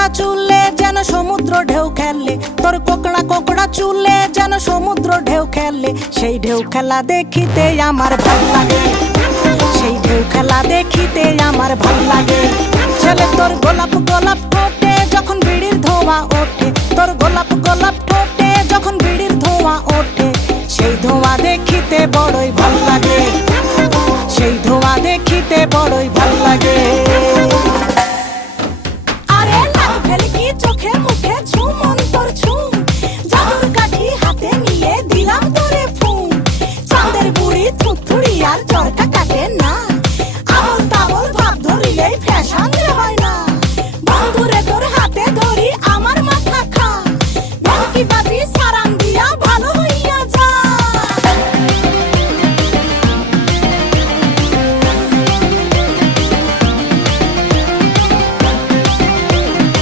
কোকড়া চুলে যেন সমুদ্র ঢেউ খেলে, তোর কোকড়া কোকড়া চুলে যেন সমুদ্র ঢেউ খেলে। সেই ঢেউ খেলা দেখিতে আমার ভাল লাগে, সেই ঢেউ খেলা দেখিতে আমার ভাল লাগে। ছেলে তোর গোলাপ গোলাপ ঠোঁটে যখন বিড়ির ধোঁয়া ওঠে, তোর গোলাপ গোলাপ ঠোঁটে যখন বিড়ির ধোঁয়া ওঠে, সেই ধোঁয়া দেখিতে বড়ই ভাল লাগে, সেই ধোঁয়া দেখিতে বড়ই ভাল লাগে। আরে নাক ভেলকি চোখে মুখে ঝুম অন্তর ঝুম, জাদুর কাঠি হাতে নিয়ে দিলাম তোরে ফুম। চাঁদের বুড়ি থুথুড়ি আর চরকা